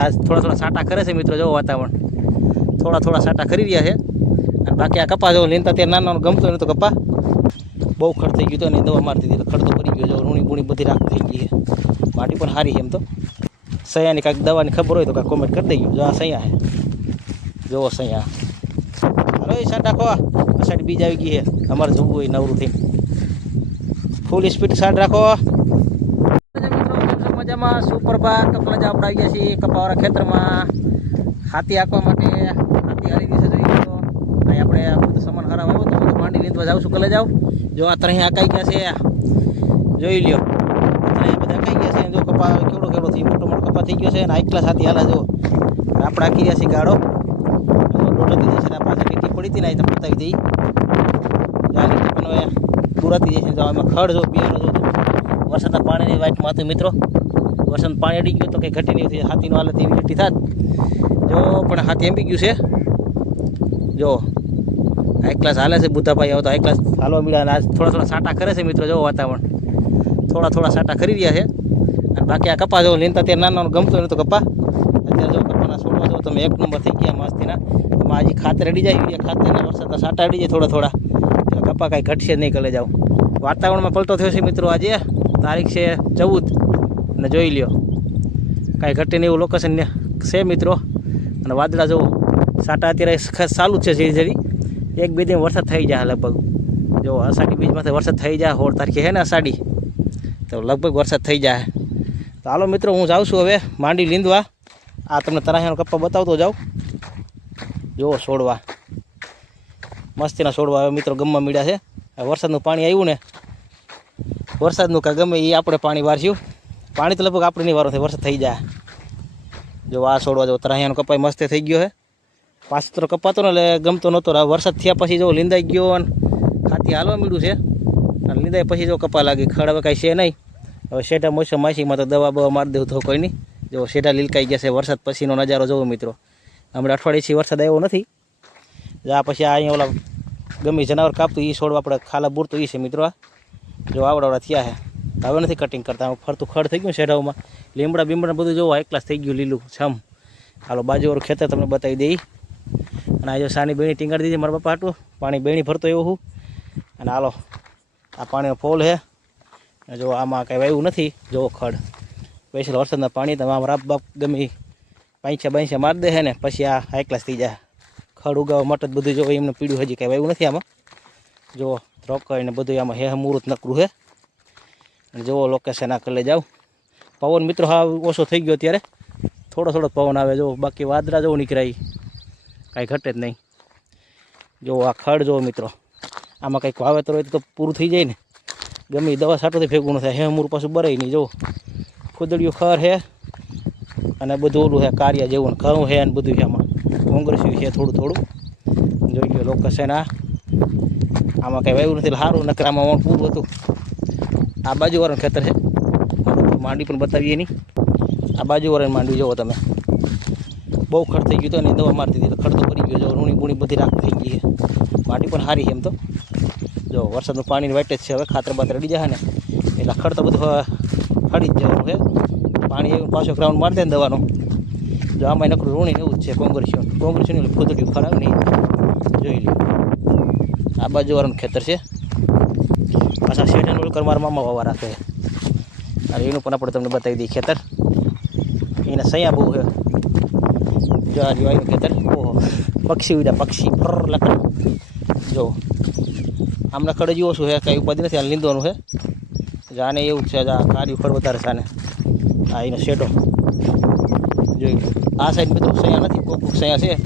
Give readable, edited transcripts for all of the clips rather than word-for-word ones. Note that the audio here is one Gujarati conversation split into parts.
आज थोड़ा थोड़ा साटा करे से मित्रों, जो वातावरण थोड़ा थोड़ा साटा खरी रहा है। અને બાકી આ કપા જો લીનતા ત્યારે નાનો ગમતો નહીં તો કપા બહુ ખડ થઈ ગયું તો ને દવા મારતી હતી ખડ તો પડી ગયો. જો રૂણી બૂણી બધી રાખ થઈ ગઈ છે, માટી પણ સારી છે. એમ તો સૈયાની કાંઈક દવાની ખબર હોય તો કાંઈક કોમેન્ટ કરી દેજો. જો આ સૈયા છે, જોવો સૈયા. હાલો એ સાટ રાખો, આ સાઈડ બીજ આવી ગઈ છે. અમારે જોવું હોય નવરું થઈને ફૂલ સ્પીડ સાટ રાખો. મિત્રો મજામાં સુપ્રભાત. તો કલજ આપણે આવી ગયા છીએ કપાવાળા ખેતરમાં હાથી હાંકવા માટે. હાથી હારી ગઈ છે જોઈ લો. અહીં આપણે બધું સામાન ખરાબ આવ્યો તો બધું માંડી લીધવા જાઉં છું. કલજ આવું જો આ ત્રણ હાંકાઈ ગયા છે, જોઈ લ્યો. ત્રણ બધા હાંકાઈ ગયા છે. જો કપા કેવડો કેવડો થઈ મોટો મોટો કપા થઈ ગયો છે. અને એકલા હાથી હાલા જો આપણે હાંકી રહ્યા છીએ ગાડો. દોઢ દીધી છે પાસે ટીટી પડી હતી ને તો પતાવી દઈ પણ પુરાતી જાય છે. જો આમાં ખડ જો બિયારો જો વરસાદના પાણીની વાઇટમાં હતું મિત્રો. વરસાદ પાણી અડી ગયું તો કંઈ ઘટી નહીં થઈ. હાથીનો હાલત એવી લીટી થાત જો, પણ હાથી એમ બી ગયું છે. જો હાઈ ક્લાસ હાલે છે બુદ્ધાભાઈ. હવે તો હાઈ ક્લાસ હાલવા મળ્યા. અને આજ થોડા થોડા સાટા કરે છે મિત્રો. જો વાતાવરણ થોડા થોડા સાટા ખરી રહ્યા છે. અને બાકી આ કપા જો લીનતા ત્યારે નાનો ગમતો નહીં તો કપા અત્યારે જો કપાના છોડવા જો તમે એક નંબર થઈ ગયા મસ્તીના. એમાં હજી ખાતર અડી જાય, ખાતરના વરસાદના સાટા અડી જાય થોડા થોડા. એટલે કપા કાંઈ ઘટશે નહીં. કલે જાવ વાતાવરણમાં પલટો થયો છે મિત્રો. આજે તારીખ છે 14 અને જોઈ લ્યો કાંઈ ઘટે નહીં એવું લોકેશન છે મિત્રો. અને વાદળા જુઓ સાટા અત્યારે ચાલુ જ છે ધીરે ધીરે. 1-2 દિન વરસાદ થઈ જાય લગભગ. જો અષાઢી બીજમાંથી વરસાદ થઈ જાય 16 તારીખે છે ને અષાઢી, તો લગભગ વરસાદ થઈ જાય. તો હાલો મિત્રો હું જાઉં છું હવે માંડી લીંદવા. આ તમને તરાહીનો કપ્પા બતાવતો જાઉં. જુઓ છોડવા મસ્તીના છોડવા હવે મિત્રો ગમવા મળ્યા છે. વરસાદનું પાણી આવ્યું ને, વરસાદનું કાંઈ ગમે એ આપણે પાણી વારસ્યું. પાણી તો લગભગ આપણે નહીં વારો થાય, વરસાદ થઈ જાય. જો આ છોડવા જો તરાહીનો કપાઈ મસ્ત થઈ ગયો છે. પાછો કપાતો ને એટલે ગમતો નહોતો. વરસાદ થયા પછી જો લીંદાઈ ગયો અને હાથી હાલવા મળ્યું છે. અને લીંદાઈ પછી જો કપા લાગી. ખડ હવે કાંઈ છે નહીં. હવે શેઢા મોસમ માસીમાં તો દવા બવા મારી દેવું તો કોઈ નહીં. જો શેઢા લીલકાઈ ગયા છે. વરસાદ પછીનો નજારો જોવો મિત્રો. હમણાં અઠવાડિયેથી વરસાદ આવ્યો નથી. જા પછી આ અહીંયા ઓલા ગમે જનાવર કાપતું એ છોડવા આપણે ખાલા બૂરતું એ છે મિત્રો. આ જો આવડાવડા થયા છે. હવે નથી કટિંગ કરતા. ફરતું ખડ થઈ ગયું શેઢાઓમાં. લીમડા બીમડા બધું જોવો એક ક્લાસ થઈ ગયું લીલું છમ. હાલો બાજુવાળું ખેતર તમને બતાવી દઈ. અને આ જો સાની બેણી ટીંગાડી દીધી મારા બાપા હાટું. પાણી બેણી ભરતો એવું હું. અને હાલો આ પાણીનો ફોલ છે. જો આમાં કાંઈ વાવ્યું નથી. જો ખડ પૈસા વરસાદના પાણી તમે આમ રાપ બાપ ગમે 5-6 મારી દે છે ને પછી આ હાઈ ક્લાસ થઈ જાય. ખડ ઉગાવવા માટે જ બધું જો એમને પીડ્યું. હજી કાંઈ વાવ્યું નથી આમાં. જો રોકાઈ ને બધું આમાં હે મુહૂર્ત નકરું છે. અને જુઓ લોકેશન આ કલે જાવ. પવન મિત્રો હા ઓછો થઈ ગયો અત્યારે. થોડો થોડો પવન આવે જો. બાકી વાદળા જેવું નીકળાય કાંઈ ઘટે જ નહીં. જો આ ખડ જો મિત્રો. આમાં કંઈક વાવેતર હોય તો પૂરું થઈ જાય ને. ગમે દવા છાંટોથી ભેગું ન થાય. હે મૂળ પાછું બરાય નહીં. જો ફૂદડિયું ખર છે અને બધું ઓલું છે કાર્ય જેવું ઘઉં છે અને બધું છે. આમાં કોંગ્રેસ્યું છે થોડું થોડું. જોઈ લો લોકેશન આ. આમાં કંઈ વાવ્યું નથી સારું. નકર આમાં પૂરું હતું. આ બાજુવાળાનું ખેતર છે. માંડી પણ બતાવીએ નહીં. આ બાજુવાળાની માંડી જુઓ તમે. બહુ ખડ થઈ ગયું તો એની દવા મારતી હતી. ખડ તો પડી ગયો. જો રૂણી બૂણી બધી રાખ થઈ ગઈ છે. માટી પણ સારી છે એમ તો. જો વરસાદનું પાણીની વાઇટ જ છે. હવે ખાતર બાતર અડી જાય ને એટલે ખડ તો બધું હળી જ જવાનું છે. પાણી એવું પાછો ગ્રાઉન્ડ મારી દે ને દવાનું. જો આમાં નકરું રૂણી એવું જ છે. કોંગ્રેસ્યું એટલે ફૂદડિયું ખરાબ નહીં. જોઈ લો આ બાજુવાળાનું ખેતર છે. પાછા શેઠ ઓળકર મારા મામા વાવા રાખે. અને એનું પણ આપણે તમને બતાવી દઈએ ખેતર. એના સૈયા બહુ છે. જો આ આવ્યું ખેતર. ઓહો પક્ષી ઉડ્યા પક્ષી ફર લખા. જો આમના ખડ જેવો શું છે. કાંઈ ઉપાધિ નથી. આ લીંદવાનું છે. જાને એવું છે. આ કાર્યું ખડ વધારે છે આને. આ એનો શેડો જોઈ. આ સાઈડ મિત્રો સૈયા નથી. કોક સૈયા છે.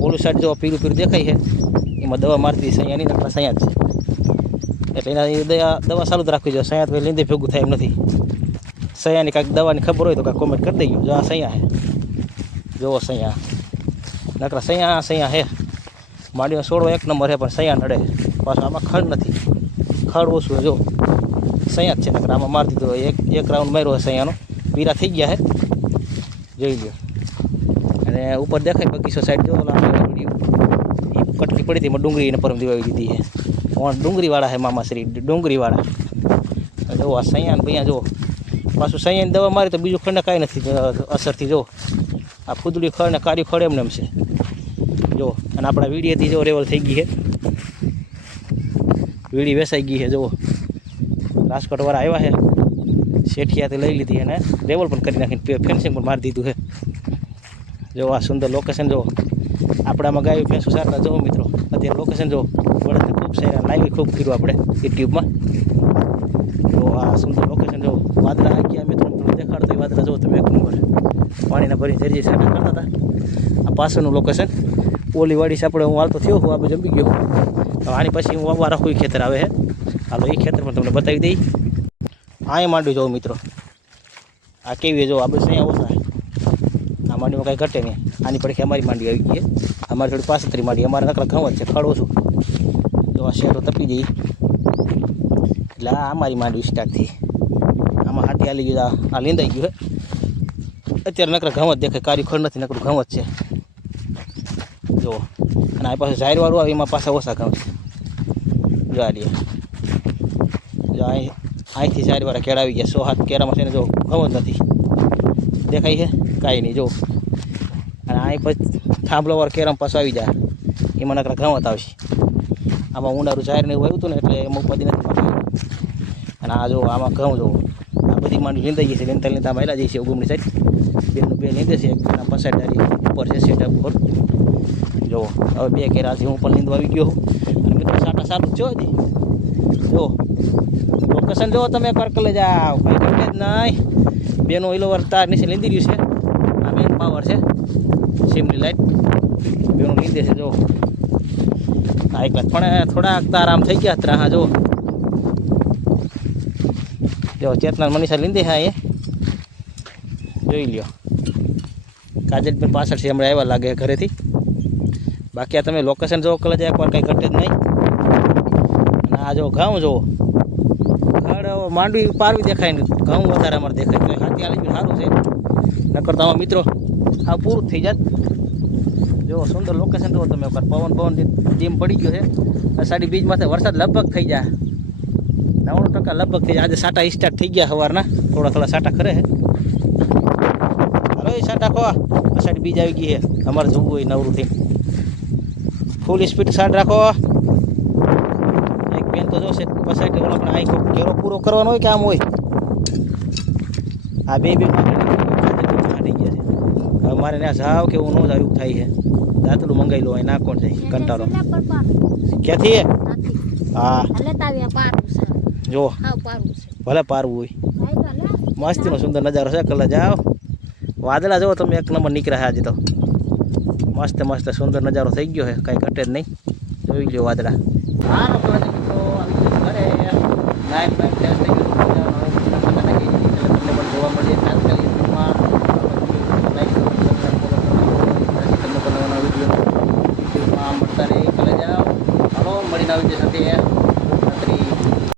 ઓલું સાઈડ જો પીરું પીરું દેખાય છે. એમાં દવા મારતી સૈયા નહીં. નકરા સૈયા જ છે. એટલે એના દવા ચાલુ જ રાખવી જોઈએ. સૈયા તો લીંદે ભેગું થાય એમ નથી. સૈયાની કાંઈક દવાની ખબર હોય તો કાંઈક કોમેન્ટ કરી દઈએ. જો આ સૈયા છે. જુઓ સૈયા નકરા સૈયા છે. માંડીનો છોડવો એક નંબર છે પણ સૈયા નડે. પાછું આમાં ખડ નથી. ખડ ઓછું જો સૈયા જ છે. નકર આમાં મારી દીધો. એક રાઉન્ડ માર્યો સૈયાનો. પીરા થઈ ગયા છે. જોઈ લો. અને ઉપર દેખાય બગીચો સાઈડ જો કટકી પડી હતી. એમાં ડુંગળીને પરમ દીવાવી દીધી છે. ડુંગળીવાળા છે મામાશ્રી ડુંગળીવાળા. જો આ સૈયા ને ભૈયા જો પાછું સૈયાની દવા મારી તો બીજું ખંડ કાંઈ નથી અસરથી. જો આ ફૂદડી ખડ ને કાળી ખડ એમને એમ છે જો. અને આપણા વીડીએથી જો રેવલ થઈ ગઈ છે, વીડી વેસાઈ ગઈ છે જુઓ. રાજકોટવાળા આવ્યા છે, શેઠિયાથી લઈ લીધી અને રેવલ પણ કરી નાખીને ફેન્સિંગ પણ મારી દીધું છે જો. આ સુંદર લોકેશન જો. આપણામાં ગાયું ભેંસું સારતા જુઓ મિત્રો. અત્યારે લોકેશન જો બળદને ખૂબ સારા લાઈવ ખૂબ કર્યું આપણે યુટ્યુબમાં. તો આ સુંદર લોકેશન જો. વાદળા આવી ગયા મિત્રો, તમને દેખાડતો એ વાદળા જો તમે એક નંબર પાણીના ભરી જરી સાટા કરતા હતા. આ પાછળનું લોકેશન ઓલી વાડી આપણે હું હાલતો થયો હું આ બધું જમી ગયો. હવે આની પછી હું વાવવા રાખું ખેતર આવે છે. હાલો એ ખેતર પણ તમને બતાવી દઈ. અહીંયા માંડવી જોઉં મિત્રો, આ કેવી જો. આ બસ અહીંયા ઓછા આ માંડવીમાં કાંઈ ઘટે નહીં. આની પડખે અમારી માંડવી આવી ગઈ. અમારી થોડી પાસતરી માંડવી, અમારે નકરા ઘઉં જ છે, ખડ ઓછું જો. આ શેરો તપી જઈ એટલે આ અમારી માંડવી સ્ટાર્ટ થઈ. આમાં હાથી હાલી ગયું, આ લીંદાઈ ગયું છે. અત્યારે નકરા ઘઉં જ દેખાય, કારી ખડ નથી, નકરું ઘઉં જ છે જુઓ. અને આ પાસે ઝાયરવાળું આવે એમાં પાછા ઓછા ઘઉં છે જો. આ લે જો, અહીંથી ઝાયરવાળા કેળા આવી ગયા. 100 હાથ કેળામાં છે ને જો ઘઉં જ નથી દેખાય છે કાંઈ નહીં જો. અને અહીં પછી થાંભલાવાળા કેરામાં પાછું આવી જાય, એમાં નકરા ઘઉં જ આવશે. આમાં ઉનાળું ઝાયર ને એવું આવ્યું હતું ને એટલે એમાં ઉપાધિ નથી મળતી. અને આ જો આમાં ઘઉં જો. આ બધી માંડવી લીંદાઈ ગઈ છે. લીંદા લીંદા માયલા જઈ છે ઉગમણી સાઈડ. બેનું બે લીંદે છે, એક પસાડારી ઉપર છે સેટ ઉપર જો. હવે 2 કેરાથી હું પણ લીંદવા આવી ગયો. અને મિત્રો સાટા સારું જ જો હજી જો. લોકેશન જો તમે કરકલે જાઓ, કંઈ ઘટે જ નહીં. બેનો ઓઇલોવર તાર નીચે લીંદી રહ્યું છે. આ મેઇન પાવર છે, સિમની લાઇટ બેનું લીંદે છે જો. આ એક પણ થોડાક તાર આમ થઈ ગયા ત્રા. હા જો ચેતના મનીષા લીંદે હા એ જોઈ લ્યો. કાજલ પણ પાછળ છે, હમણાં આવ્યા લાગે ઘરેથી. બાકી આ તમે લોકેશન જો કલે જાય એકવાર કંઈ ઘટે જ નહીં. અને આ જો ઘઉં જુઓ, ખડ માંડવી પારવી દેખાય ને ઘઉં વધારે અમારે દેખાય. તો હાથી હાલી ગયું સારું છે, નકર તો આમાં મિત્રો આ પૂરું થઈ જાત જો. સુંદર લોકેશન જુઓ તમે એકવાર. પવન ડીમ પડી ગયો છે. અષાઢી બીજ માથે વરસાદ લગભગ થઈ જાય, 90% લગભગ થઈ જાય. આજે સાટા સ્ટાર્ટ થઈ ગયા સવારના, થોડા સાટા ખરે છે. હાલો એ સાટા ખો, અષાઢી બીજ આવી ગઈ છે. અમારે જોવું હોય નવરું થઈ ફૂલ સ્પીડ સાટ રાખો. એક બેન તો જોશે પસાડી ઓલા પણ આખો ઘેરો પૂરો કરવાનો હોય કે આમ હોય. આ બે હાટી ગયા છે. હવે મારે ત્યાં જાવ કે હું ન જાવ એવું થાય છે. દાંતલું મંગાવી લો, અહીં નાખો જાય કંટાળો. ક્યાંથી? હા જો ભલે પારવું હોય. મસ્તીનો સુંદર નજારો છે. કલા જાઓ, વાદળા જુઓ તમે, એક નંબર નીકળ્યા છે આજે તો. મસ્ત મસ્ત સુંદર નજારો થઈ ગયો છે, કાંઈ ઘટે જ નહીં. જોઈ લો વાદળા. હા મિત્રો ઘરે નાઇટ ફ્રેશ થઈ ગયું. તમને પણ જોવા મળીએ તાત્કાલિક યુટ્યુબમાં. લાઈક તમને પણ નવા વિડીયો યુટ્યુબમાં મળતા રહે. કલે જાઓ, હાલો મળીને આવી જશે સાથે.